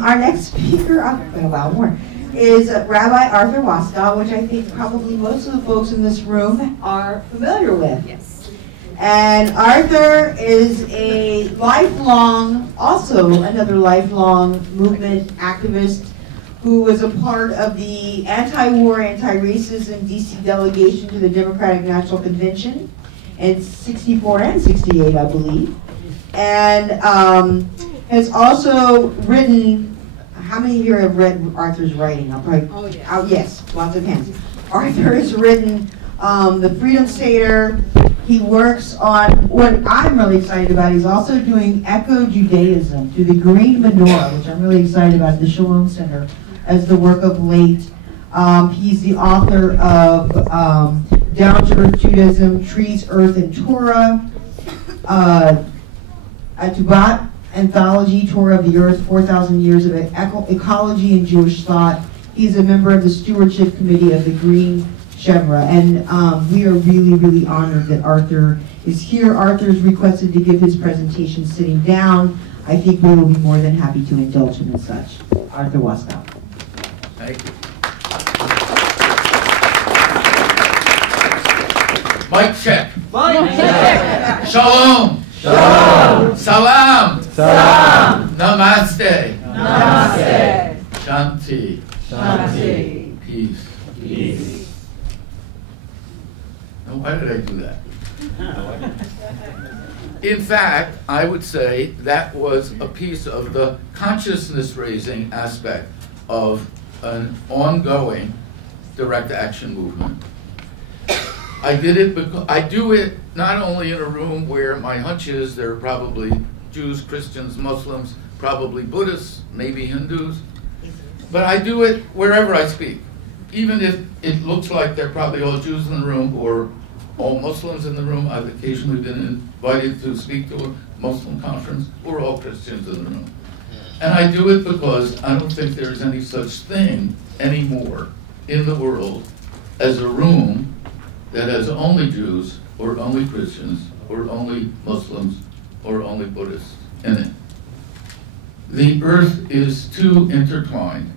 Our next speaker, more, is Rabbi Arthur Waskow, which I think probably most of the folks in this room are familiar with. Yes. And Arthur is a lifelong, also another lifelong movement activist who was a part of the anti-war, anti-racism DC delegation to the Democratic National Convention in 64 and 68, I believe. And has also written, how many here have read Arthur's writing? I'll probably, oh, yes. Yes, lots of hands. Arthur has written the Freedom Seder. He works on, what I'm really excited about, he's also doing Eco-Judaism through the Green Menorah, which I'm really excited about, the Shalom Center, as the work of late. He's the author of Down to Earth Judaism, Trees, Earth, and Torah, Atubat Anthology, Torah of the Earth, 4,000 Years of Ecology and Jewish Thought. He's a member of the Stewardship Committee of the Green Shemra, and we are really, really honored that Arthur is here. Arthur's requested to give his presentation sitting down. I think we will be more than happy to indulge him as such. Arthur Waskow. Thank you. Mic check. Mic check. Shalom. Shalom. Salam. Salam. Namaste. Namaste. Shanti. Shanti. Peace. Peace. Now, why did I do that? In fact, I would say that was a piece of the consciousness-raising aspect of an ongoing direct action movement. I did it because I do it not only in a room where my hunch is there are probably Jews, Christians, Muslims, probably Buddhists, maybe Hindus, but I do it wherever I speak. Even if it looks like they're probably all Jews in the room or all Muslims in the room. I've occasionally been invited to speak to a Muslim conference, or all Christians in the room. And I do it because I don't think there's any such thing anymore in the world as a room that has only Jews, or only Christians, or only Muslims, or only Buddhists in it. The earth is too intertwined.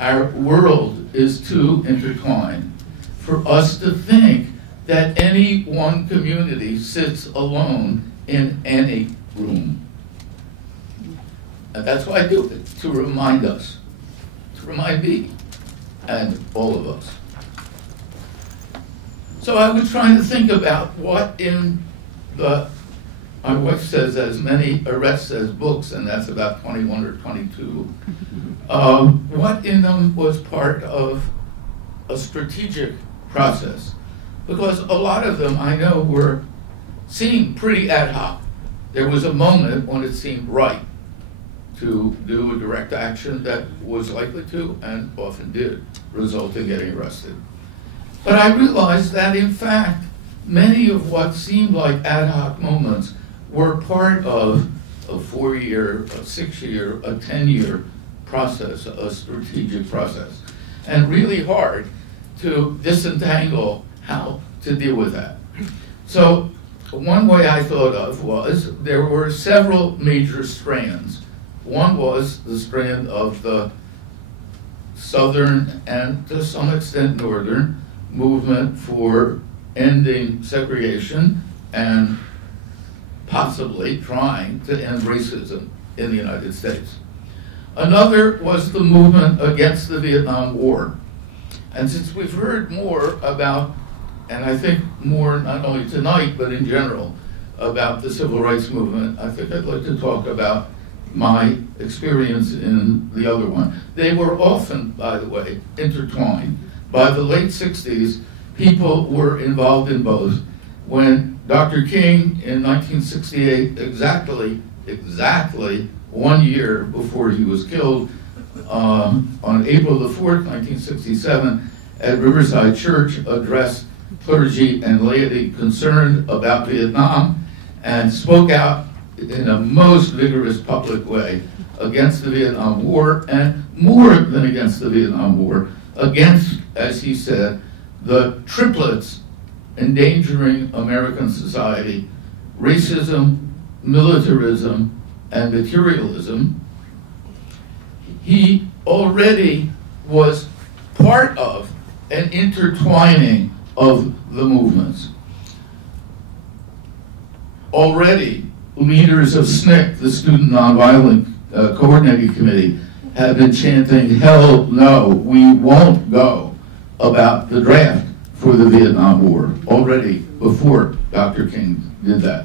Our world is too intertwined for us to think that any one community sits alone in any room. And that's why I do it, to remind us, to remind me, and all of us. So I was trying to think about what in the, my wife says as many arrests as books, and that's about 21 or 22. What in them was part of a strategic process? Because a lot of them I know seemed pretty ad hoc. There was a moment when it seemed right to do a direct action that was likely to, and often did, result in getting arrested. But I realized that, in fact, many of what seemed like ad hoc moments were part of a 4-year, a 6-year, a 10-year process, a strategic process, and really hard to disentangle how to deal with that. So one way I thought of was there were several major strands. One was the strand of the southern and to some extent northern movement for ending segregation and possibly trying to end racism in the United States. Another was the movement against the Vietnam War. And since we've heard more about, and I think more not only tonight, but in general, about the civil rights movement, I think I'd like to talk about my experience in the other one. They were often, by the way, intertwined. By the late 60s, people were involved in both. When Dr. King, in 1968, exactly 1 year before he was killed, on April the 4th, 1967, at Riverside Church, addressed clergy and laity concerned about Vietnam and spoke out in a most vigorous public way against the Vietnam War, and more than against the Vietnam War, against, as he said, the triplets endangering American society: racism, militarism, and materialism. he already was part of an intertwining of the movements. Already, leaders of SNCC, the Student Nonviolent Coordinating Committee, have been chanting, "Hell no, we won't go," about the draft for the Vietnam War, already before Dr. King did that.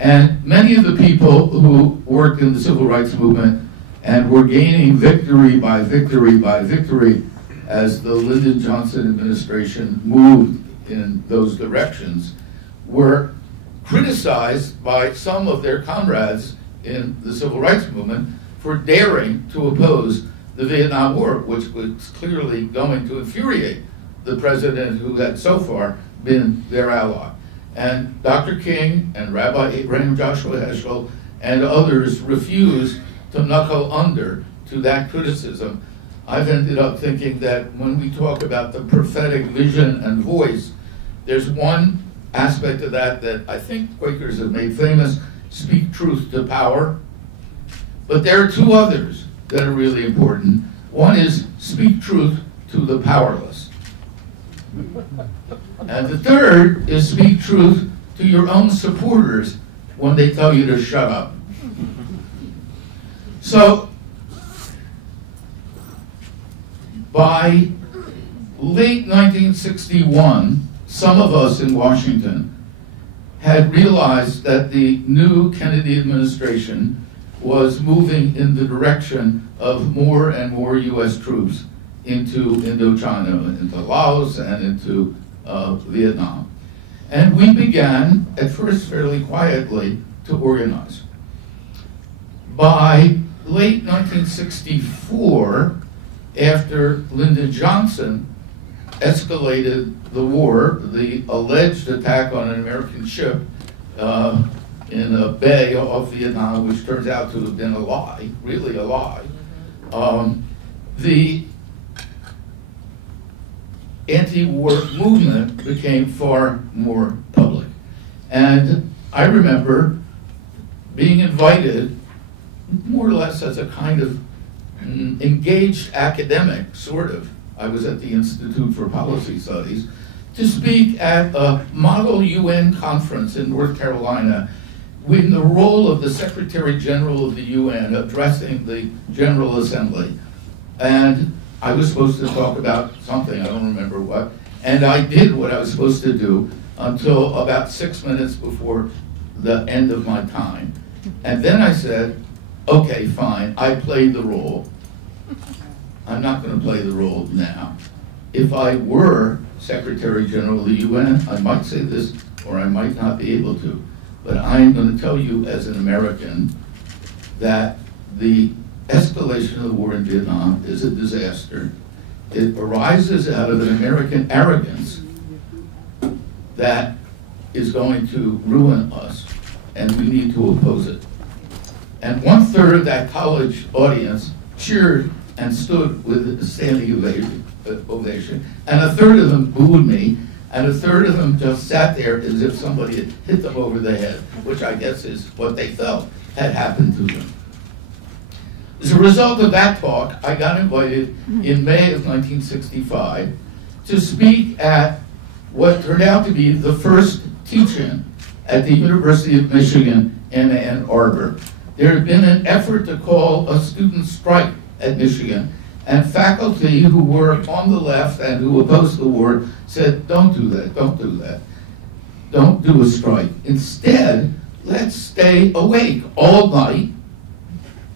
And many of the people who worked in the civil rights movement and were gaining victory by victory by victory as the Lyndon Johnson administration moved in those directions were criticized by some of their comrades in the civil rights movement for daring to oppose the Vietnam War, which was clearly going to infuriate the president who had so far been their ally. And Dr. King and Rabbi Abraham Joshua Heschel and others refused to knuckle under to that criticism. I've ended up thinking that when we talk about the prophetic vision and voice, there's one aspect of that that I think Quakers have made famous: speak truth to power. But there are two others that are really important. One is speak truth to the powerless. And the third is speak truth to your own supporters when they tell you to shut up. So, by late 1961, some of us in Washington had realized that the new Kennedy administration was moving in the direction of more and more U.S. troops into Indochina, into Laos, and into Vietnam. And we began, at first fairly quietly, to organize. By late 1964, after Lyndon Johnson escalated the war, the alleged attack on an American ship in a bay off Vietnam, which turns out to have been a lie, really a lie, the anti-war movement became far more public. And I remember being invited, more or less as a kind of engaged academic, sort of. I was at the Institute for Policy Studies, to speak at a model UN conference in North Carolina in the role of the Secretary General of the UN addressing the General Assembly. And I was supposed to talk about something, I don't remember what, and I did what I was supposed to do until about 6 minutes before the end of my time. And then I said, okay, fine, I played the role. I'm not going to play the role now. If I were Secretary General of the UN, I might say this, or I might not be able to. But I'm going to tell you as an American that the escalation of the war in Vietnam is a disaster. It arises out of an American arrogance that is going to ruin us, and we need to oppose it. And 1/3 of that college audience cheered and stood with a standing ovation, and 1/3 of them booed me, and 1/3 of them just sat there as if somebody had hit them over the head, which I guess is what they felt had happened to them. As a result of that talk, I got invited in May of 1965 to speak at what turned out to be the first teach-in at the University of Michigan in Ann Arbor. There had been an effort to call a student strike at Michigan, and faculty who were on the left and who opposed the war said, don't do that, don't do that. Don't do a strike. Instead, let's stay awake all night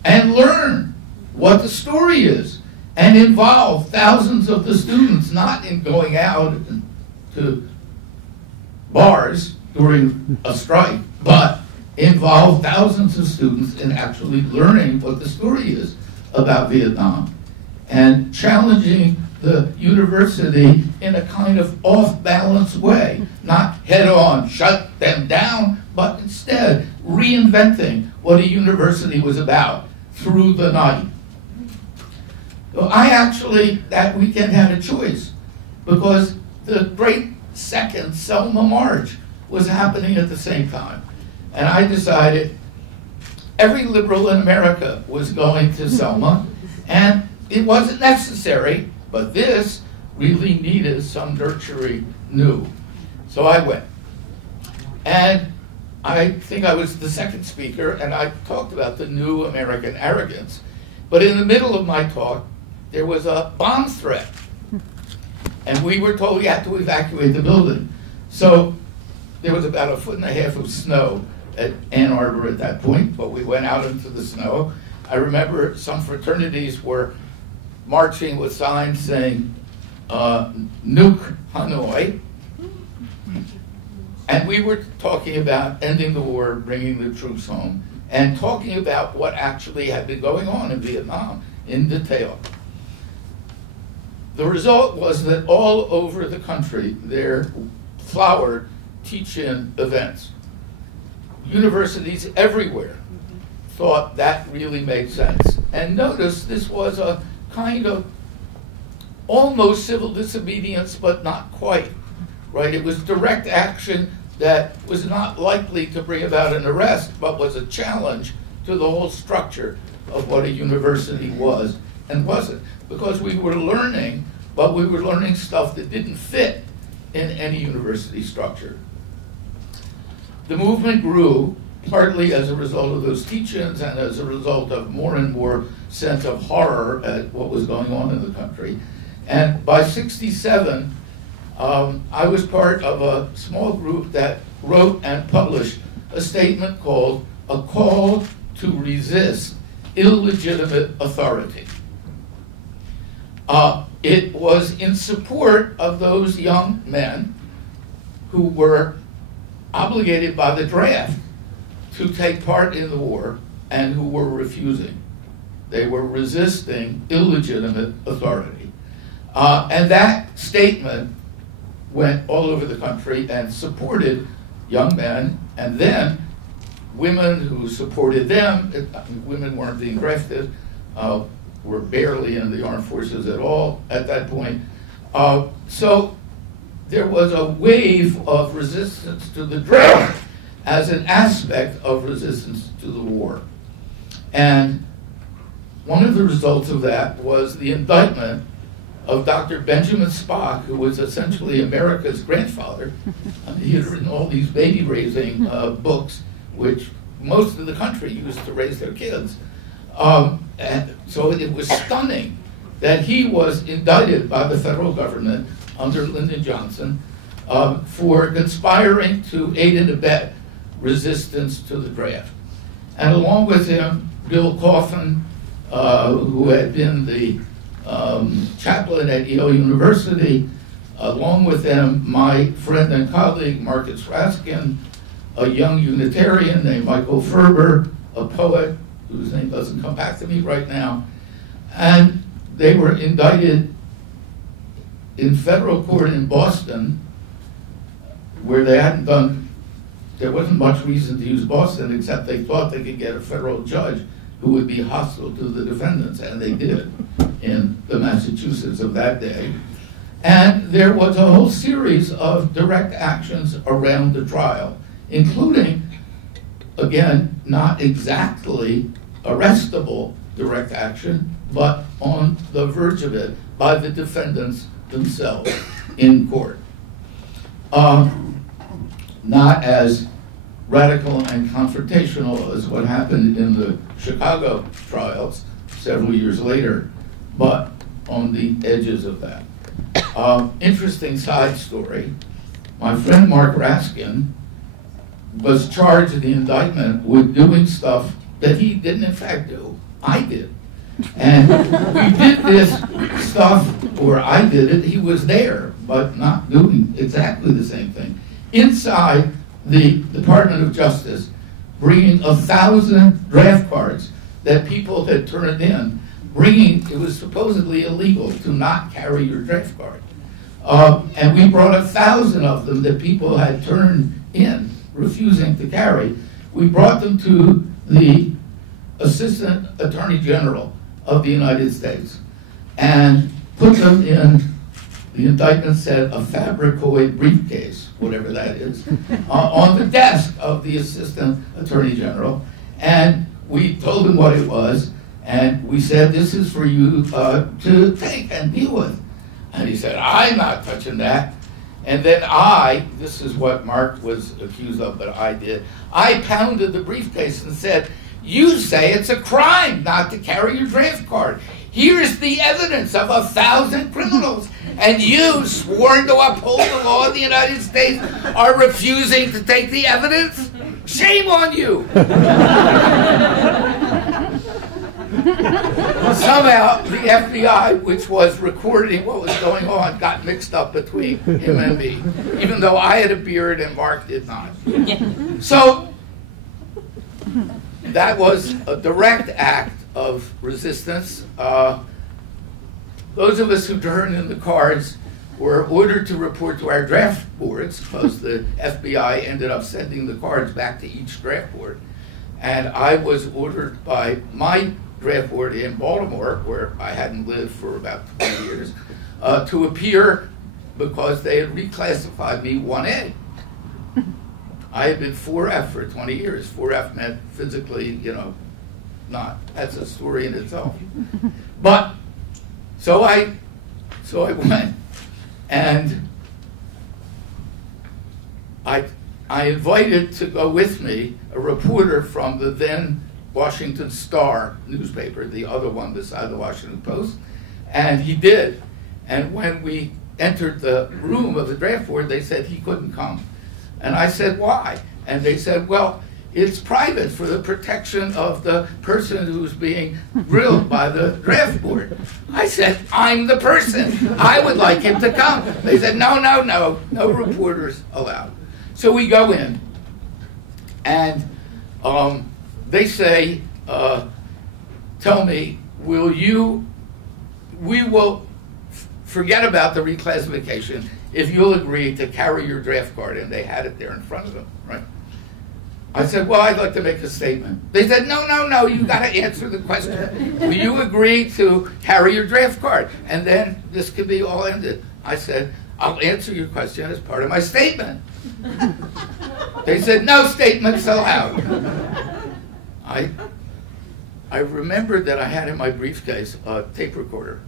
and learn what the story is and involve thousands of the students, not in going out to bars during a strike, but involve thousands of students in actually learning what the story is about Vietnam and challenging the university in a kind of off-balance way, not head-on, shut them down, but instead reinventing what a university was about through the night. So I actually, that weekend, had a choice because the great second Selma March was happening at the same time. And I decided every liberal in America was going to Selma, and it wasn't necessary, but this really needed some nurturing new. So I went. And I think I was the second speaker, and I talked about the new American arrogance. But in the middle of my talk, there was a bomb threat. And we were told we had to evacuate the building. So there was about 1.5 feet of snow at Ann Arbor at that point, but we went out into the snow. I remember some fraternities were marching with signs saying, nuke Hanoi. And we were talking about ending the war, bringing the troops home, and talking about what actually had been going on in Vietnam in detail. The result was that all over the country there flowered teach-in events. Universities everywhere thought that really made sense. And notice this was a kind of almost civil disobedience, but not quite, right? It was direct action that was not likely to bring about an arrest, but was a challenge to the whole structure of what a university was and wasn't. Because we were learning, but we were learning stuff that didn't fit in any university structure. The movement grew partly as a result of those teach-ins and as a result of more and more sense of horror at what was going on in the country. And by '67, I was part of a small group that wrote and published a statement called A Call to Resist Illegitimate Authority. It was in support of those young men who were obligated by the draft to take part in the war and who were refusing. They were resisting illegitimate authority. And that statement went all over the country and supported young men, and then women who supported them. Women weren't being drafted, were barely in the armed forces at all at that point. So there was a wave of resistance to the draft as an aspect of resistance to the war. And one of the results of that was the indictment of Dr. Benjamin Spock, who was essentially America's grandfather. He had written all these baby-raising books, which most of the country used to raise their kids. And so it was stunning that he was indicted by the federal government under Lyndon Johnson for conspiring to aid and abet resistance to the draft. And along with him, Bill Coffin, who had been the chaplain at Yale University, along with them, my friend and colleague, Marcus Raskin, a young Unitarian named Michael Ferber, a poet whose name doesn't come back to me right now. And they were indicted in federal court in Boston, where they hadn't done, there wasn't much reason to use Boston, except they thought they could get a federal judge who would be hostile to the defendants, and they did in the Massachusetts of that day. And there was a whole series of direct actions around the trial, including, again, not exactly arrestable direct action, but on the verge of it by the defendants themselves in court. Not as radical and confrontational as what happened in the Chicago trials several years later, but on the edges of that. Interesting side story. My friend Mark Raskin was charged in the indictment with doing stuff that he didn't in fact do. I did. And we did this stuff, or I did it, he was there, but not doing exactly the same thing. Inside the Department of Justice, bringing 1,000 draft cards that people had turned in, it was supposedly illegal to not carry your draft card. And we brought 1,000 of them that people had turned in, refusing to carry. We brought them to the Assistant Attorney General of the United States and put them in, the indictment said, a fabricoid briefcase, whatever that is, on the desk of the Assistant Attorney General. And him what it was, and we said, this is for you to take and deal with. And he said, I'm not touching that. And then this is what Mark was accused of, but I did. I pounded the briefcase and said, you say it's a crime not to carry your draft card. Here's the evidence of 1,000 criminals. And you, sworn to uphold the law of the United States, are refusing to take the evidence? Shame on you! Somehow, the FBI, which was recording what was going on, got mixed up between him and me, even though I had a beard and Mark did not. So, that was a direct act of resistance. Those of us who turned in the cards were ordered to report to our draft boards, because the FBI ended up sending the cards back to each draft board. And I was ordered by my draft board in Baltimore, where I hadn't lived for about 20 years, to appear because they had reclassified me 1A. I had been 4F for 20 years. 4F meant physically, not. That's a story in itself. But, so I went, and I invited to go with me a reporter from the then Washington Star newspaper, the other one beside the Washington Post, and he did. And when we entered the room of the draft board, they said he couldn't come. And I said, why? And they said, well, it's private for the protection of the person who's being grilled by the draft board. I said, I'm the person. I would like him to come. They said, no reporters allowed. So we go in, and they say, tell me, we will forget about the reclassification if you'll agree to carry your draft card. And they had it there in front of them, right? I said, well, I'd like to make a statement. They said, no, you got to answer the question. Will you agree to carry your draft card? And then this could be all ended. I said, I'll answer your question as part of my statement. They said, no statements allowed. I remembered that I had in my briefcase a tape recorder.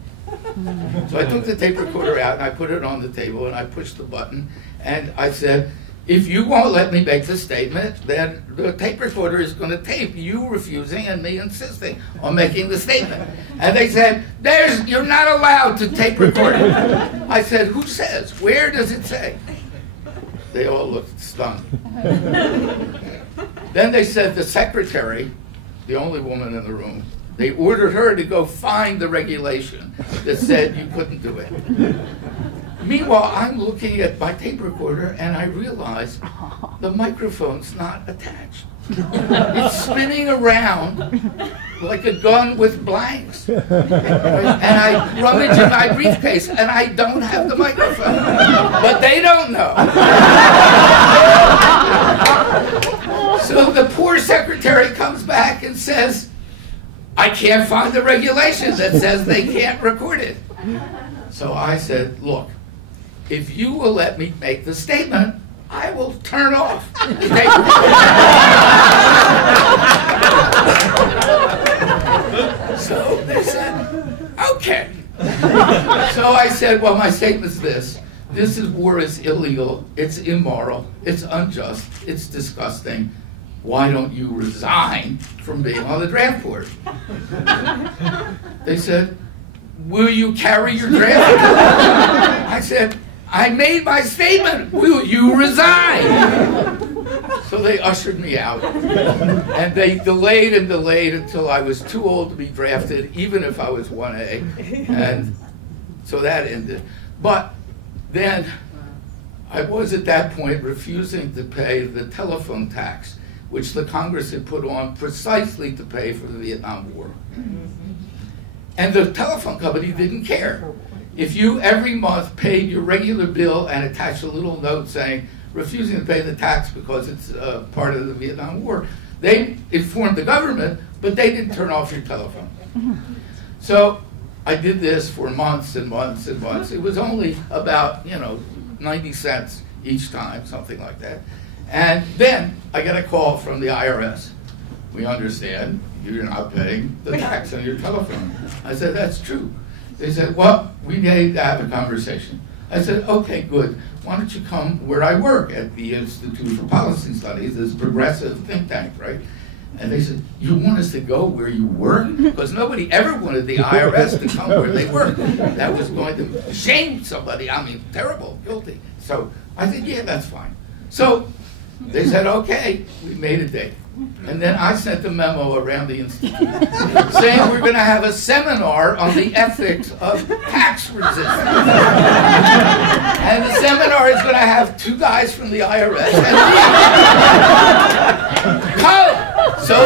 So I took the tape recorder out and I put it on the table and I pushed the button and I said, if you won't let me make the statement, then the tape recorder is going to tape you refusing and me insisting on making the statement. And they said, you're not allowed to tape record it. I said, who says? Where does it say? They all looked stunned. Then they said the secretary, the only woman in the room, they ordered her to go find the regulation that said you couldn't do it. Meanwhile, I'm looking at my tape recorder and I realize the microphone's not attached. It's spinning around like a gun with blanks. And I rummage in my briefcase and I don't have the microphone. But they don't know. So the poor secretary comes back and says, I can't find the regulation that says they can't record it. So I said, look, if you will let me make the statement, I will turn off the tape recorder. So they said, okay. So I said, well, my statement's this. This war is illegal, it's immoral, it's unjust, it's disgusting. Why don't you resign from being on the draft board? They said, will you carry your draft? I said, I made my statement. Will you resign? So they ushered me out. And they delayed and delayed until I was too old to be drafted, even if I was 1A. And so that ended. But then I was at that point refusing to pay the telephone tax, which the Congress had put on precisely to pay for the Vietnam War. And the telephone company didn't care. If you every month paid your regular bill and attached a little note saying, refusing to pay the tax because it's part of the Vietnam War, they informed the government, but they didn't turn off your telephone. So I did this for months and months and months. It was only about, 90 cents each time, something like that. And then I get a call from the IRS. We understand you're not paying the tax on your telephone. I said, that's true. They said, well, we need to have a conversation. I said, okay, good. Why don't you come where I work at the Institute for Policy Studies, this progressive think tank, right? And they said, you want us to go where you work? Because nobody ever wanted the IRS to come where they work. That was going to shame somebody. I mean, terrible, guilty. So I said, yeah, that's fine. So they said, okay, we made a date. And then I sent a memo around the Institute saying we're going to have a seminar on the ethics of tax resistance. And the seminar is going to have 2 guys from the IRS and me. Come! So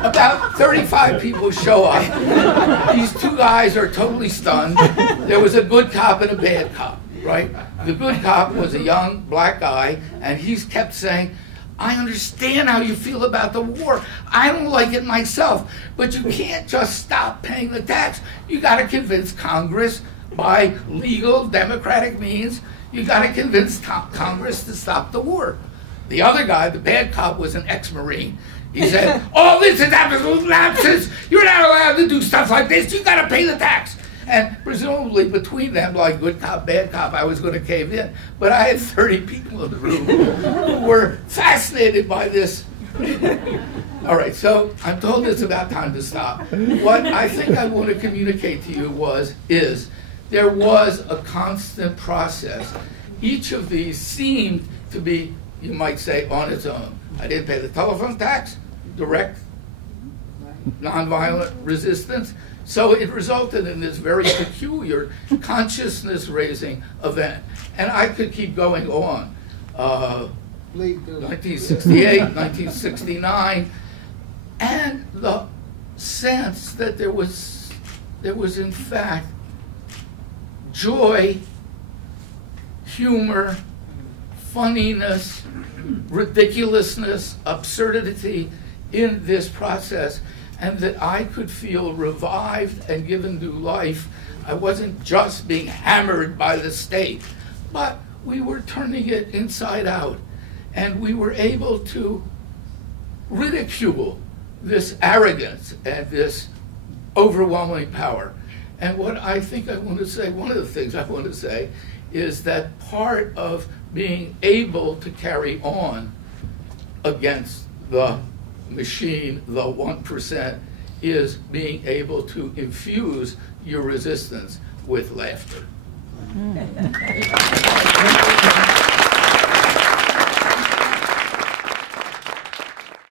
about 35 people show up. These 2 guys are totally stunned. There was a good cop and a bad cop, right? The good cop was a young black guy, and he's kept saying, I understand how you feel about the war. I don't like it myself. But you can't just stop paying the tax. You got to convince Congress by legal democratic means. You got to convince Congress to stop the war. The other guy, the bad cop, was an ex-Marine. He said, oh, this is absolute nonsense. You're not allowed to do stuff like this. You got to pay the tax. And presumably between them, like good cop, bad cop, I was going to cave in. But I had 30 people in the room who were fascinated by this. All right, so I'm told it's about time to stop. What I think I want to communicate to you is there was a constant process. Each of these seemed to be, you might say, on its own. I didn't pay the telephone tax, direct, nonviolent resistance. So it resulted in this very peculiar consciousness-raising event. And I could keep going on. 1968, 1969, and the sense that there was in fact joy, humor, funniness, ridiculousness, absurdity in this process, and that I could feel revived and given new life. I wasn't just being hammered by the state, but we were turning it inside out, and we were able to ridicule this arrogance and this overwhelming power. And what I think I want to say, one of the things I want to say, is that part of being able to carry on against the machine, the 1%, is being able to infuse your resistance with laughter.